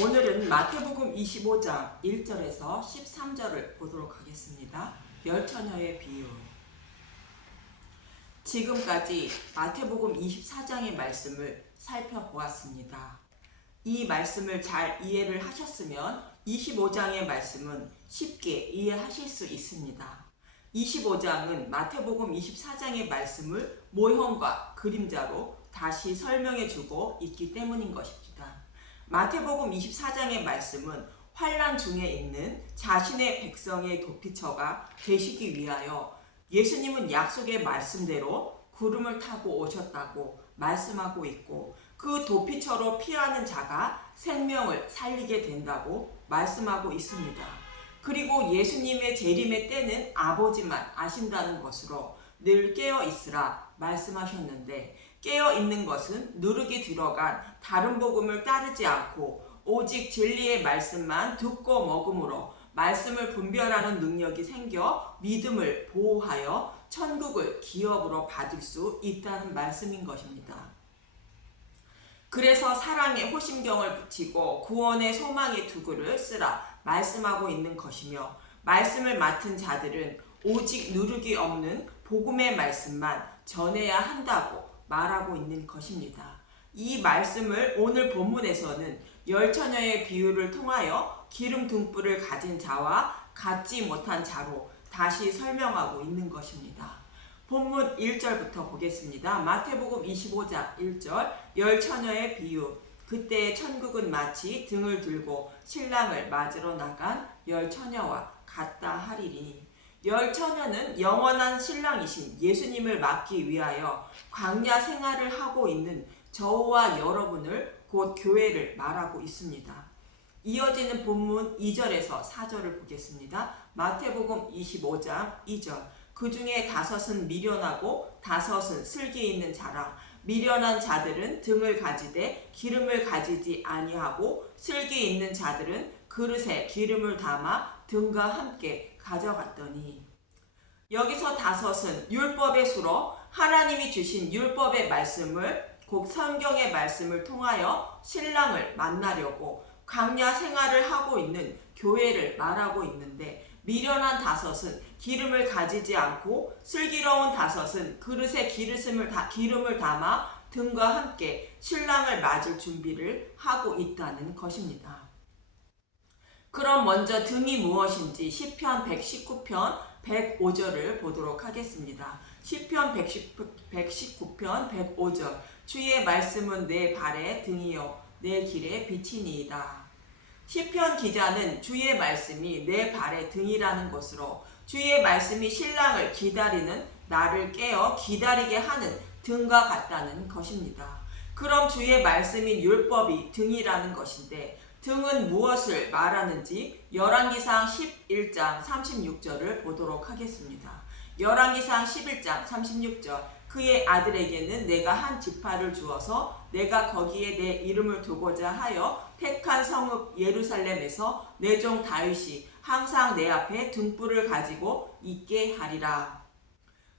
오늘은 마태복음 25장 1절에서 13절을 보도록 하겠습니다. 열처녀의 비유. 지금까지 마태복음 24장의 말씀을 살펴보았습니다. 이 말씀을 잘 이해를 하셨으면 25장의 말씀은 쉽게 이해하실 수 있습니다. 25장은 마태복음 24장의 말씀을 모형과 그림자로 다시 설명해 주고 있기 때문인 것입니다. 마태복음 24장의 말씀은 환난 중에 있는 자신의 백성의 도피처가 되시기 위하여 예수님은 약속의 말씀대로 구름을 타고 오셨다고 말씀하고 있고, 그 도피처로 피하는 자가 생명을 살리게 된다고 말씀하고 있습니다. 그리고 예수님의 재림의 때는 아버지만 아신다는 것으로 늘 깨어 있으라 말씀하셨는데, 깨어 있는 것은 누룩이 들어간 다른 복음을 따르지 않고 오직 진리의 말씀만 듣고 먹음으로 말씀을 분별하는 능력이 생겨 믿음을 보호하여 천국을 기업으로 받을 수 있다는 말씀인 것입니다. 그래서 사랑에 호심경을 붙이고 구원의 소망의 투구를 쓰라 말씀하고 있는 것이며, 말씀을 맡은 자들은 오직 누룩이 없는 복음의 말씀만 전해야 한다고 말하고 있는 것입니다. 이 말씀을 오늘 본문에서는 열처녀의 비유를 통하여 기름 등불을 가진 자와 갖지 못한 자로 다시 설명하고 있는 것입니다. 본문 1절부터 보겠습니다. 마태복음 25장 1절. 열처녀의 비유. 그때 천국은 마치 등을 들고 신랑을 맞으러 나간 열처녀와 같다 하리니, 열처녀는 영원한 신랑이신 예수님을 맞기 위하여 광야 생활을 하고 있는 저와 여러분을, 곧 교회를 말하고 있습니다. 이어지는 본문 2절에서 4절을 보겠습니다. 마태복음 25장 2절. 그 중에 5은 미련하고 5은 슬기 있는 자라. 미련한 자들은 등을 가지되 기름을 가지지 아니하고, 슬기 있는 자들은 그릇에 기름을 담아 등과 함께 가져갔더니. 여기서 5은 율법의 수로 하나님이 주신 율법의 말씀을, 곧 성경의 말씀을 통하여 신랑을 만나려고 광야 생활을 하고 있는 교회를 말하고 있는데, 미련한 5은 기름을 가지지 않고 슬기로운 5은 그릇에 기름을 담아 등과 함께 신랑을 맞을 준비를 하고 있다는 것입니다. 그럼 먼저 등이 무엇인지 시편 119편 105절을 보도록 하겠습니다. 시편 119편 105절. 주의 말씀은 내 발의 등이요 내 길의 빛이니이다. 시편 기자는 주의 말씀이 내 발의 등이라는 것으로, 주의 말씀이 신랑을 기다리는 나를 깨어 기다리게 하는 등과 같다는 것입니다. 그럼 주의 말씀인 율법이 등이라는 것인데, 등은 무엇을 말하는지 열왕기상 11장 36절을 보도록 하겠습니다. 열왕기상 11장 36절. 그의 아들에게는 내가 한 지파를 주어서 내가 거기에 내 이름을 두고자 하여 택한 성읍 예루살렘에서 내 종 다윗이 항상 내 앞에 등불을 가지고 있게 하리라.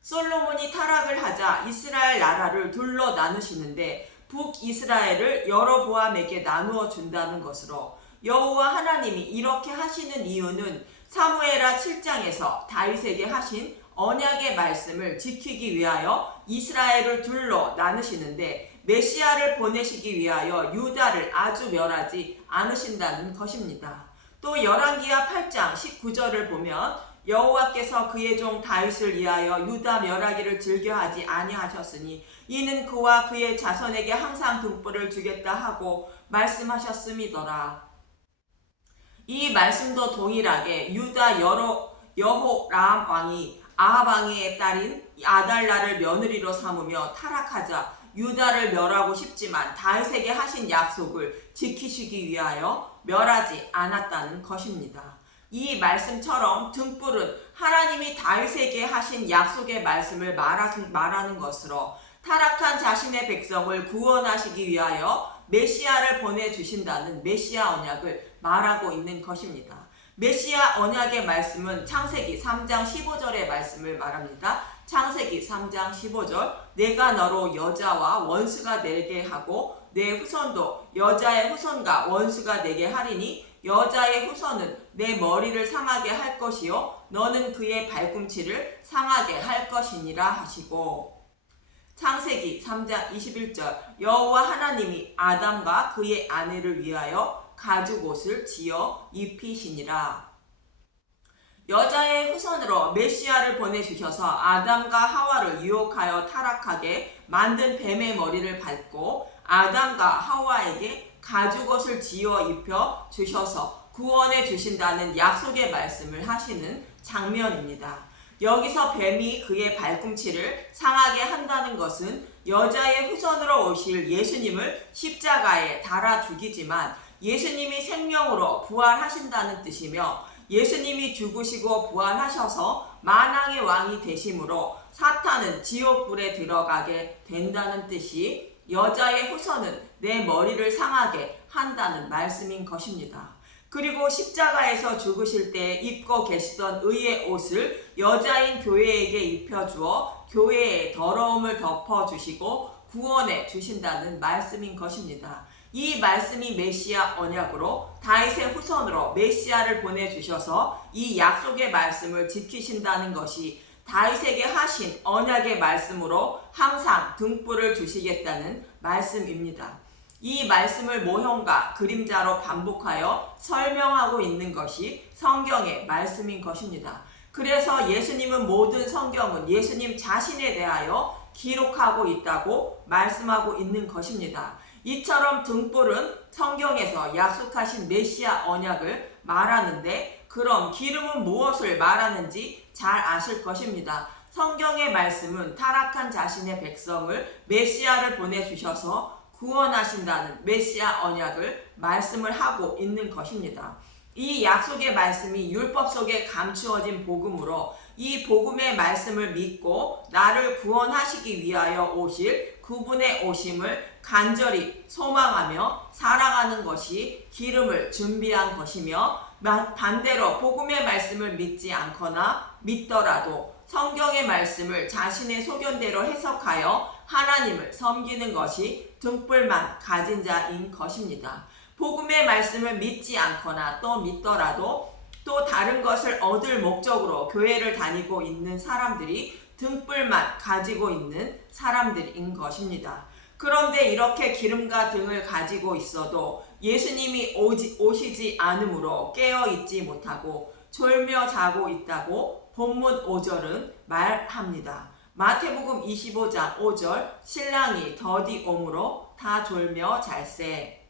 솔로몬이 타락을 하자 이스라엘 나라를 둘러 나누시는데, 북이스라엘을 여로보암에게 나누어 준다는 것으로, 여호와 하나님이 이렇게 하시는 이유는 사무엘하 7장에서 다윗에게 하신 언약의 말씀을 지키기 위하여 이스라엘을 둘러 나누시는데, 메시아를 보내시기 위하여 유다를 아주 멸하지 않으신다는 것입니다. 또 열왕기하 8장 19절을 보면 여호와께서 그의 종 다윗을 위하여 유다 멸하기를 즐겨하지 아니하셨으니 이는 그와 그의 자손에게 항상 등불을 주겠다 하고 말씀하셨음이더라. 이 말씀도 동일하게 유다 여호람 왕이 아합 왕의 딸인 아달랴를 며느리로 삼으며 타락하자 유다를 멸하고 싶지만 다윗에게 하신 약속을 지키시기 위하여 멸하지 않았다는 것입니다. 이 말씀처럼 등불은 하나님이 다윗에게 하신 약속의 말씀을 말하는 것으로, 타락한 자신의 백성을 구원하시기 위하여 메시아를 보내주신다는 메시아 언약을 말하고 있는 것입니다. 메시아 언약의 말씀은 창세기 3장 15절의 말씀을 말합니다. 창세기 3장 15절 내가 너로 여자와 원수가 되게 하고 내 후손도 여자의 후손과 원수가 되게 하리니 여자의 후손은 내 머리를 상하게 할 것이요 너는 그의 발꿈치를 상하게 할 것이니라 하시고, 창세기 3장 21절 여호와 하나님이 아담과 그의 아내를 위하여 가죽옷을 지어 입히시니라. 여자의 후손으로 메시아를 보내주셔서 아담과 하와를 유혹하여 타락하게 만든 뱀의 머리를 밟고 아담과 하와에게 가죽옷을 지어 입혀 주셔서 구원해 주신다는 약속의 말씀을 하시는 장면입니다. 여기서 뱀이 그의 발꿈치를 상하게 한다는 것은 여자의 후손으로 오실 예수님을 십자가에 달아 죽이지만 예수님이 생명으로 부활하신다는 뜻이며, 예수님이 죽으시고 부활하셔서 만왕의 왕이 되심으로 사탄은 지옥불에 들어가게 된다는 뜻이 여자의 후손은 내 머리를 상하게 한다는 말씀인 것입니다. 그리고 십자가에서 죽으실 때 입고 계시던 의의 옷을 여자인 교회에게 입혀주어 교회의 더러움을 덮어주시고 구원해 주신다는 말씀인 것입니다. 이 말씀이 메시아 언약으로 다윗의 후손으로 메시아를 보내주셔서 이 약속의 말씀을 지키신다는 것이 다윗에게 하신 언약의 말씀으로 항상 등불을 주시겠다는 말씀입니다. 이 말씀을 모형과 그림자로 반복하여 설명하고 있는 것이 성경의 말씀인 것입니다. 그래서 예수님은 모든 성경은 예수님 자신에 대하여 기록하고 있다고 말씀하고 있는 것입니다. 이처럼 등불은 성경에서 약속하신 메시아 언약을 말하는데, 그럼 기름은 무엇을 말하는지 잘 아실 것입니다. 성경의 말씀은 타락한 자신의 백성을 메시아를 보내주셔서 구원하신다는 메시아 언약을 말씀을 하고 있는 것입니다. 이 약속의 말씀이 율법 속에 감추어진 복음으로 이 복음의 말씀을 믿고 나를 구원하시기 위하여 오실 그분의 오심을 간절히 소망하며 살아가는 것이 기름을 준비한 것이며, 반대로 복음의 말씀을 믿지 않거나 믿더라도 성경의 말씀을 자신의 소견대로 해석하여 하나님을 섬기는 것이 등불만 가진 자인 것입니다. 복음의 말씀을 믿지 않거나 또 믿더라도 또 다른 것을 얻을 목적으로 교회를 다니고 있는 사람들이 등불만 가지고 있는 사람들인 것입니다. 그런데 이렇게 기름과 등을 가지고 있어도 예수님이 오시지 않으므로 깨어있지 못하고 졸며 자고 있다고 본문 5절은 말합니다. 마태복음 25장 5절 신랑이 더디 오므로 다 졸며 잘세.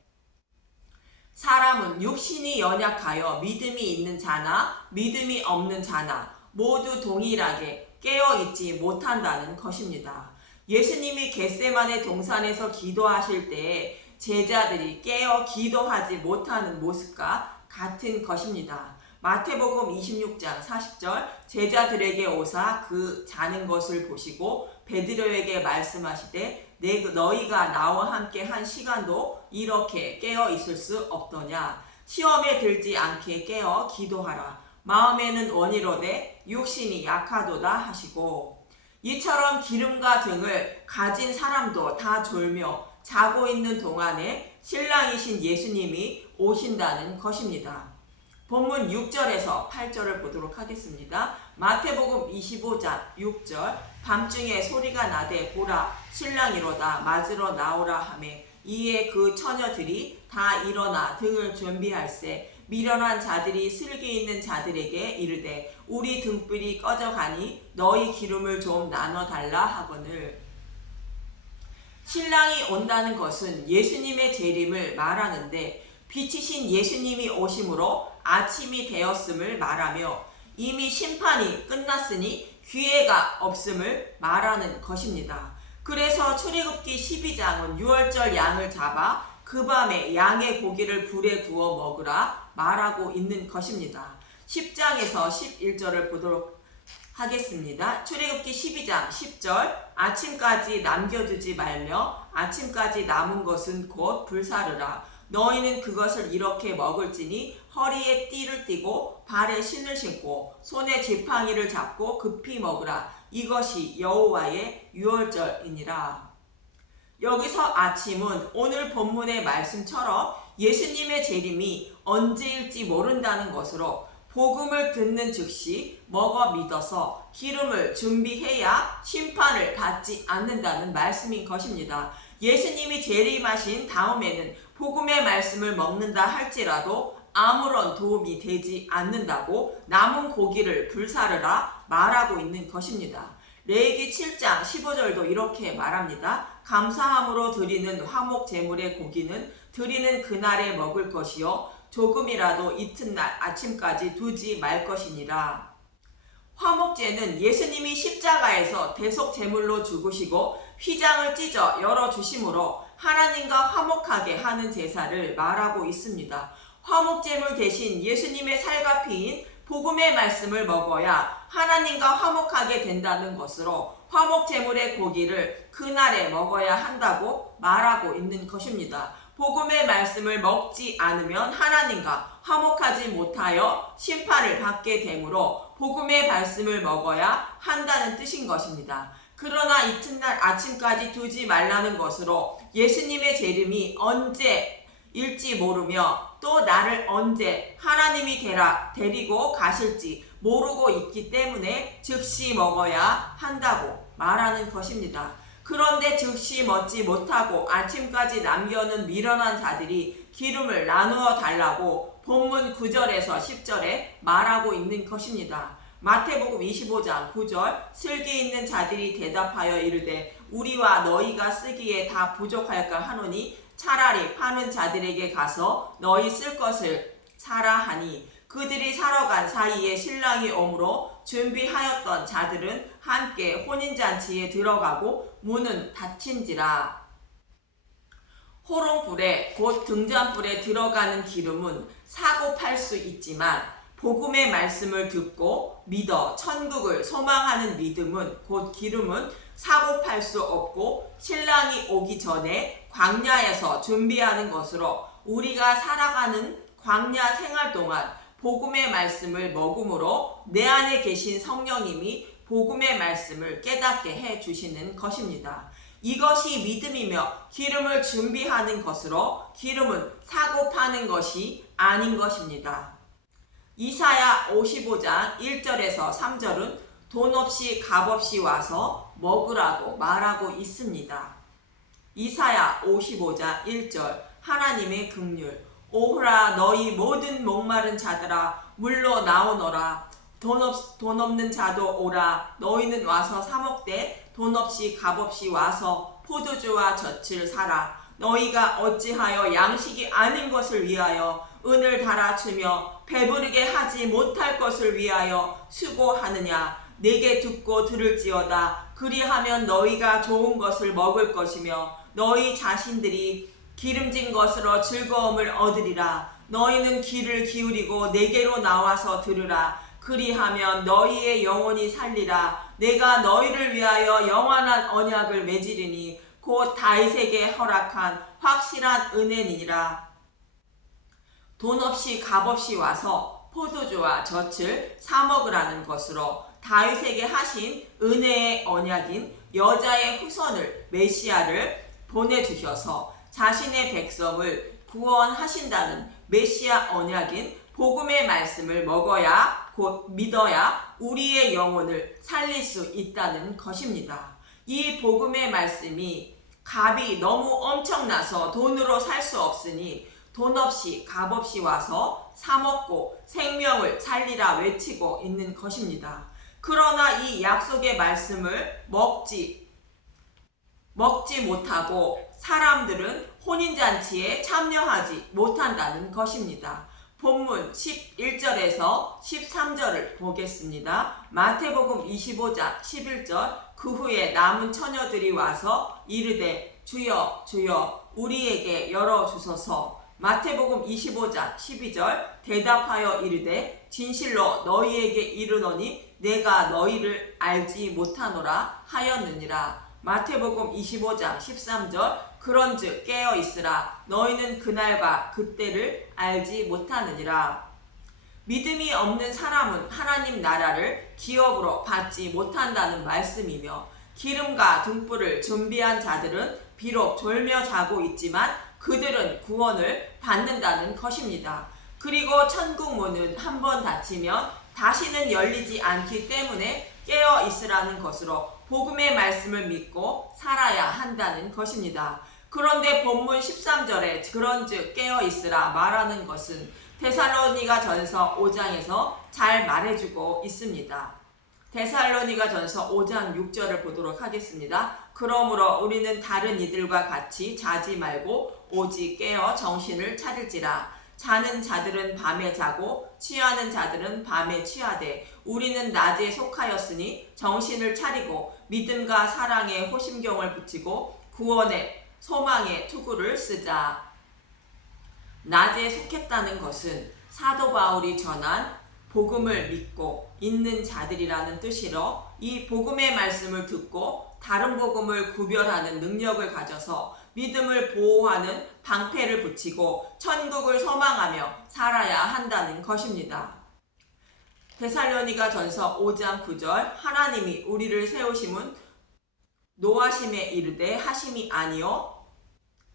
사람은 육신이 연약하여 믿음이 있는 자나 믿음이 없는 자나 모두 동일하게 깨어있지 못한다는 것입니다. 예수님이 겟세마네 동산에서 기도하실 때에 제자들이 깨어 기도하지 못하는 모습과 같은 것입니다. 마태복음 26장 40절 제자들에게 오사 그 자는 것을 보시고 베드로에게 말씀하시되 너희가 나와 함께 한 시간도 이렇게 깨어 있을 수 없더냐. 시험에 들지 않게 깨어 기도하라. 마음에는 원이로되 육신이 약하도다 하시고, 이처럼 기름과 등을 가진 사람도 다 졸며 자고 있는 동안에 신랑이신 예수님이 오신다는 것입니다. 본문 6절에서 8절을 보도록 하겠습니다. 마태복음 25장 6절 밤중에 소리가 나되 보라 신랑이로다 맞으러 나오라 하매 이에 그 처녀들이 다 일어나 등을 준비할세 미련한 자들이 슬기 있는 자들에게 이르되 우리 등불이 꺼져가니 너희 기름을 좀 나눠달라 하거늘. 신랑이 온다는 것은 예수님의 재림을 말하는데 빛이신 예수님이 오심으로 아침이 되었음을 말하며 이미 심판이 끝났으니 기회가 없음을 말하는 것입니다. 그래서 출애굽기 12장은 유월절 양을 잡아 그 밤에 양의 고기를 불에 구워 먹으라 말하고 있는 것입니다. 10장에서 11절을 보도록 하겠습니다. 출애굽기 12장 10절 아침까지 남겨두지 말며 아침까지 남은 것은 곧 불사르라. 너희는 그것을 이렇게 먹을지니 허리에 띠를 띠고 발에 신을 신고 손에 지팡이를 잡고 급히 먹으라. 이것이 여호와의 유월절이니라. 여기서 아침은 오늘 본문의 말씀처럼 예수님의 재림이 언제일지 모른다는 것으로 복음을 듣는 즉시 먹어 믿어서 기름을 준비해야 심판을 받지 않는다는 말씀인 것입니다. 예수님이 재림하신 다음에는 복음의 말씀을 먹는다 할지라도 아무런 도움이 되지 않는다고 남은 고기를 불사르라 말하고 있는 것입니다. 레위기 7장 15절도 이렇게 말합니다. 감사함으로 드리는 화목 제물의 고기는 드리는 그날에 먹을 것이요 조금이라도 이튿날 아침까지 두지 말 것이니라. 화목제는 예수님이 십자가에서 대속 제물로 죽으시고 휘장을 찢어 열어주심으로 하나님과 화목하게 하는 제사를 말하고 있습니다. 화목제물 대신 예수님의 살과 피인 복음의 말씀을 먹어야 하나님과 화목하게 된다는 것으로 화목제물의 고기를 그날에 먹어야 한다고 말하고 있는 것입니다. 복음의 말씀을 먹지 않으면 하나님과 화목하지 못하여 심판을 받게 되므로 복음의 말씀을 먹어야 한다는 뜻인 것입니다. 그러나 이튿날 아침까지 두지 말라는 것으로 예수님의 재림이 언제일지 모르며 또 나를 언제 하나님이 데리고 가실지 모르고 있기 때문에 즉시 먹어야 한다고 말하는 것입니다. 그런데 즉시 먹지 못하고 아침까지 남겨놓은 미련한 자들이 기름을 나누어 달라고 본문 9절에서 10절에 말하고 있는 것입니다. 마태복음 25장 9절 슬기 있는 자들이 대답하여 이르되 우리와 너희가 쓰기에 다 부족할까 하노니 차라리 파는 자들에게 가서 너희 쓸 것을 사라 하니 그들이 사러 간 사이에 신랑이 오므로 준비하였던 자들은 함께 혼인잔치에 들어가고 문은 닫힌지라. 호롱불에 곧 등잔불에 들어가는 기름은 사고 팔 수 있지만 복음의 말씀을 듣고 믿어 천국을 소망하는 믿음은 곧 기름은 사고 팔 수 없고 신랑이 오기 전에 광야에서 준비하는 것으로 우리가 살아가는 광야 생활 동안 복음의 말씀을 먹음으로 내 안에 계신 성령님이 복음의 말씀을 깨닫게 해 주시는 것입니다. 이것이 믿음이며 기름을 준비하는 것으로 기름은 사고 파는 것이 아닌 것입니다. 이사야 55장 1절에서 3절은 돈 없이 값 없이 와서 먹으라고 말하고 있습니다. 이사야 55장 1절 하나님의 긍휼 오호라 너희 모든 목마른 자들아 물로 나오너라 돈 없는 자도 오라 너희는 와서 사 먹되 돈 없이 값 없이 와서 포도주와 젖을 사라 너희가 어찌하여 양식이 아닌 것을 위하여 은을 달아주며 배부르게 하지 못할 것을 위하여 수고하느냐 내게 듣고 들을지어다 그리하면 너희가 좋은 것을 먹을 것이며 너희 자신들이 기름진 것으로 즐거움을 얻으리라 너희는 귀를 기울이고 내게로 나와서 들으라 그리하면 너희의 영혼이 살리라 내가 너희를 위하여 영원한 언약을 맺으리니 곧 다윗에게 허락한 확실한 은혜니라. 돈 없이 값 없이 와서 포도주와 젖을 사 먹으라는 것으로 다윗에게 하신 은혜의 언약인 여자의 후손을 메시아를 보내주셔서 자신의 백성을 구원하신다는 메시아 언약인 복음의 말씀을 먹어야 곧 믿어야 우리의 영혼을 살릴 수 있다는 것입니다. 이 복음의 말씀이 값이 너무 엄청나서 돈으로 살 수 없으니 돈 없이 값 없이 와서 사 먹고 생명을 살리라 외치고 있는 것입니다. 그러나 이 약속의 말씀을 먹지 못하고 사람들은 혼인잔치에 참여하지 못한다는 것입니다. 본문 11절에서 13절을 보겠습니다. 마태복음 25장 11절 그 후에 남은 처녀들이 와서 이르되 주여 주여 우리에게 열어주소서. 마태복음 25장 12절 대답하여 이르되 진실로 너희에게 이르노니 내가 너희를 알지 못하노라 하였느니라. 마태복음 25장 13절 그런즉 깨어있으라 너희는 그날과 그때를 알지 못하느니라. 믿음이 없는 사람은 하나님 나라를 기업으로 받지 못한다는 말씀이며, 기름과 등불을 준비한 자들은 비록 졸며 자고 있지만 그들은 구원을 받는다는 것입니다. 그리고 천국 문은 한 번 닫히면 다시는 열리지 않기 때문에 깨어 있으라는 것으로 복음의 말씀을 믿고 살아야 한다는 것입니다. 그런데 본문 13절에 그런즉 깨어 있으라 말하는 것은 데살로니가 전서 5장에서 잘 말해주고 있습니다. 데살로니가 전서 5장 6절을 보도록 하겠습니다. 그러므로 우리는 다른 이들과 같이 자지 말고 오직 깨어 정신을 차릴지라. 자는 자들은 밤에 자고 취하는 자들은 밤에 취하되 우리는 낮에 속하였으니 정신을 차리고 믿음과 사랑에 호심경을 붙이고 구원의 소망의 투구를 쓰자. 낮에 속했다는 것은 사도 바울이 전한 복음을 믿고 있는 자들이라는 뜻이로, 이 복음의 말씀을 듣고 다른 복음을 구별하는 능력을 가져서 믿음을 보호하는 방패를 붙이고 천국을 소망하며 살아야 한다는 것입니다. 데살로니가 전서 5장 9절 하나님이 우리를 세우심은 노하심에 이르되 하심이 아니요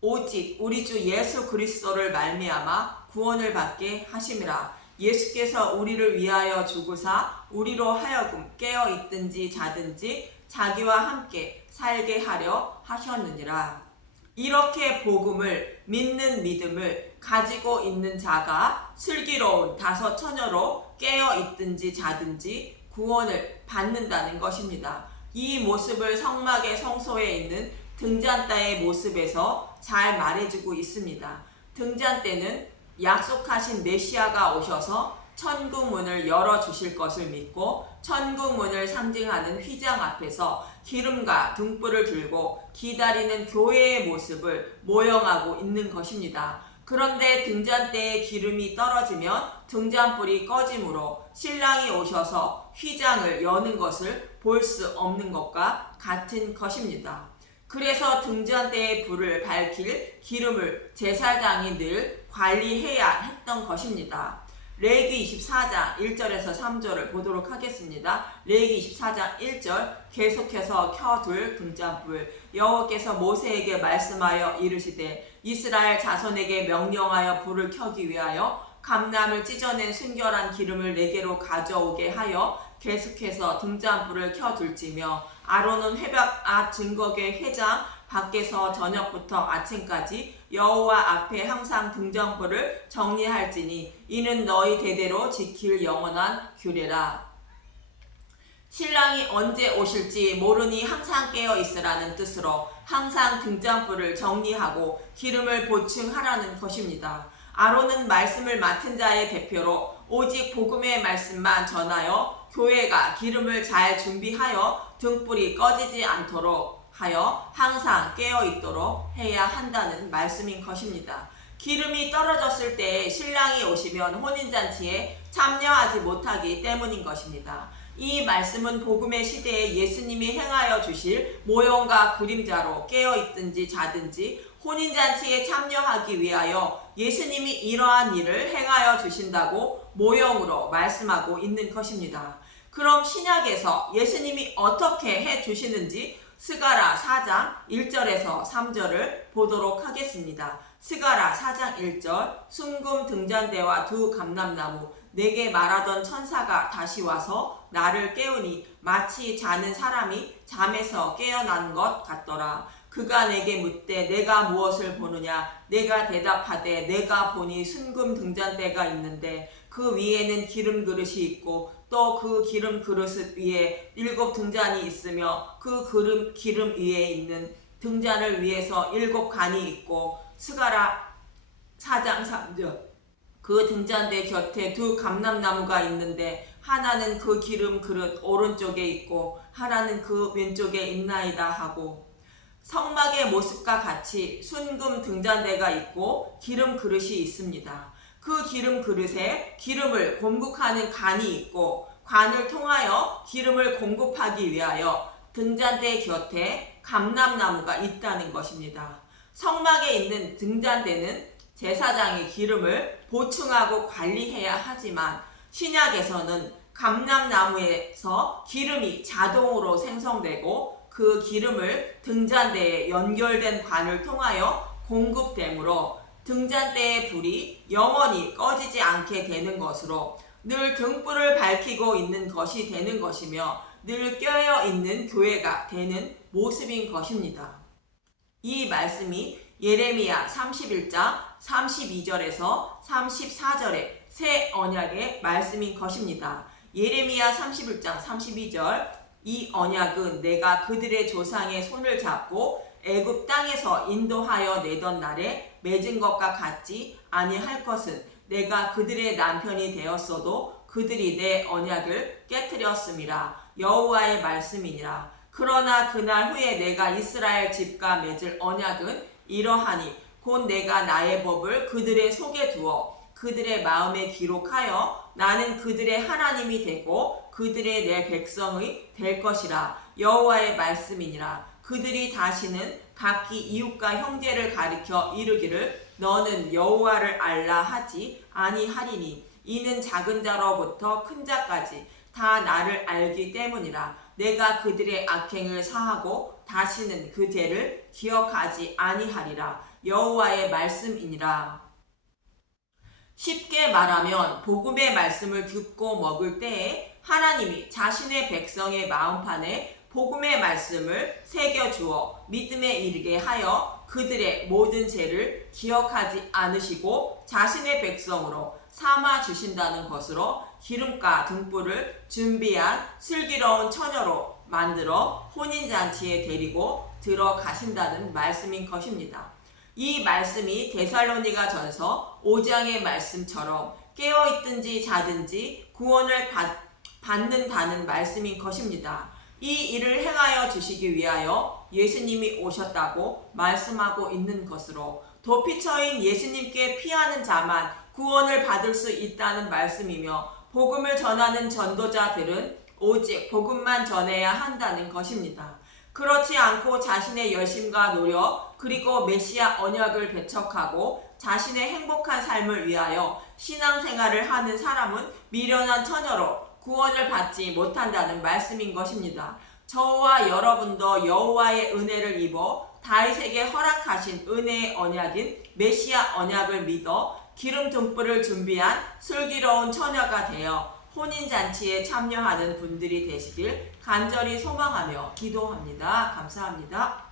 오직 우리 주 예수 그리스도를 말미암아 구원을 받게 하심이라. 예수께서 우리를 위하여 죽으사 우리로 하여금 깨어 있든지 자든지 자기와 함께 살게 하려 하셨느니라. 이렇게 복음을 믿는 믿음을 가지고 있는 자가 슬기로운 다섯 처녀로 깨어 있든지 자든지 구원을 받는다는 것입니다. 이 모습을 성막의 성소에 있는 등잔대의 모습에서 잘 말해주고 있습니다. 등잔대는 약속하신 메시아가 오셔서 천국 문을 열어주실 것을 믿고 천국 문을 상징하는 휘장 앞에서 기름과 등불을 들고 기다리는 교회의 모습을 모형하고 있는 것입니다. 그런데 등잔대에 기름이 떨어지면 등잔불이 꺼지므로 신랑이 오셔서 휘장을 여는 것을 볼 수 없는 것과 같은 것입니다. 그래서 등잔대에 불을 밝힐 기름을 제사장이 늘 관리해야 했던 것입니다. 레위기 24장 1절에서 3절을 보도록 하겠습니다. 레위기 24장 1절 계속해서 켜둘 등잔불. 여호와께서 모세에게 말씀하여 이르시되 이스라엘 자손에게 명령하여 불을 켜기 위하여 감람을 찢어낸 순결한 기름을 네게로 가져오게 하여 계속해서 등잔불을 켜둘지며 아론은 회벽 증거궤 회장 밖에서 저녁부터 아침까지 여호와 앞에 항상 등잔불을 정리할지니 이는 너희 대대로 지킬 영원한 규례라. 신랑이 언제 오실지 모르니 항상 깨어 있으라는 뜻으로 항상 등잔불을 정리하고 기름을 보충하라는 것입니다. 아론은 말씀을 맡은 자의 대표로 오직 복음의 말씀만 전하여 교회가 기름을 잘 준비하여 등불이 꺼지지 않도록 하여 항상 깨어 있도록 해야 한다는 말씀인 것입니다. 기름이 떨어졌을 때 신랑이 오시면 혼인잔치에 참여하지 못하기 때문인 것입니다. 이 말씀은 복음의 시대에 예수님이 행하여 주실 모형과 그림자로 깨어 있든지 자든지 혼인잔치에 참여하기 위하여 예수님이 이러한 일을 행하여 주신다고 모형으로 말씀하고 있는 것입니다. 그럼 신약에서 예수님이 어떻게 해 주시는지 스가랴 4장 1절에서 3절을 보도록 하겠습니다. 스가랴 4장 1절 순금 등잔대와 두 감람나무 내게 말하던 천사가 다시 와서 나를 깨우니 마치 자는 사람이 잠에서 깨어난 것 같더라. 그가 내게 묻되 내가 무엇을 보느냐? 내가 대답하되 내가 보니 순금 등잔대가 있는데 그 위에는 기름 그릇이 있고 또 그 기름 그릇 위에 7 등잔이 있으며 그 기름 위에 있는 등잔을 위에서 7 간이 있고 스가랴 4장 3절 그 등잔대 곁에 두 감람나무가 있는데 하나는 그 기름 그릇 오른쪽에 있고 하나는 그 왼쪽에 있나이다 하고, 성막의 모습과 같이 순금 등잔대가 있고 기름 그릇이 있습니다. 그 기름 그릇에 기름을 공급하는 간이 있고 관을 통하여 기름을 공급하기 위하여 등잔대 곁에 감람나무가 있다는 것입니다. 성막에 있는 등잔대는 제사장이 기름을 보충하고 관리해야 하지만 신약에서는 감람나무에서 기름이 자동으로 생성되고 그 기름을 등잔대에 연결된 관을 통하여 공급되므로 등잔대의 불이 영원히 꺼지지 않게 되는 것으로 늘 등불을 밝히고 있는 것이 되는 것이며 늘 깨어 있는 교회가 되는 모습인 것입니다. 이 말씀이 예레미야 31장 32절에서 34절의 새 언약의 말씀인 것입니다. 예레미야 31장 32절 이 언약은 내가 그들의 조상의 손을 잡고 애굽 땅에서 인도하여 내던 날에 맺은 것과 같지 아니할 것은 내가 그들의 남편이 되었어도 그들이 내 언약을 깨뜨렸음이라. 여호와의 말씀이니라. 그러나 그날 후에 내가 이스라엘 집과 맺을 언약은 이러하니 곧 내가 나의 법을 그들의 속에 두어 그들의 마음에 기록하여 나는 그들의 하나님이 되고 그들의 내 백성이 될 것이라. 여호와의 말씀이니라. 그들이 다시는 각기 이웃과 형제를 가리켜 이르기를 너는 여호와를 알라 하지 아니하리니 이는 작은 자로부터 큰 자까지 다 나를 알기 때문이라. 내가 그들의 악행을 사하고 다시는 그 죄를 기억하지 아니하리라. 여호와의 말씀이니라. 쉽게 말하면 복음의 말씀을 듣고 먹을 때에 하나님이 자신의 백성의 마음판에 복음의 말씀을 새겨주어 믿음에 이르게 하여 그들의 모든 죄를 기억하지 않으시고 자신의 백성으로 삼아 주신다는 것으로 기름과 등불을 준비한 슬기로운 처녀로 만들어 혼인잔치에 데리고 들어가신다는 말씀인 것입니다. 이 말씀이 데살로니가 전서 5장의 말씀처럼 깨어있든지 자든지 구원을 받는다는 말씀인 것입니다. 이 일을 행하여 주시기 위하여 예수님이 오셨다고 말씀하고 있는 것으로 도피처인 예수님께 피하는 자만 구원을 받을 수 있다는 말씀이며 복음을 전하는 전도자들은 오직 복음만 전해야 한다는 것입니다. 그렇지 않고 자신의 열심과 노력 그리고 메시아 언약을 배척하고 자신의 행복한 삶을 위하여 신앙생활을 하는 사람은 미련한 처녀로 구원을 받지 못한다는 말씀인 것입니다. 저와 여러분도 여호와의 은혜를 입어 다윗에게 허락하신 은혜의 언약인 메시아 언약을 믿어 기름 등불을 준비한 슬기로운 처녀가 되어 혼인잔치에 참여하는 분들이 되시길 간절히 소망하며 기도합니다. 감사합니다.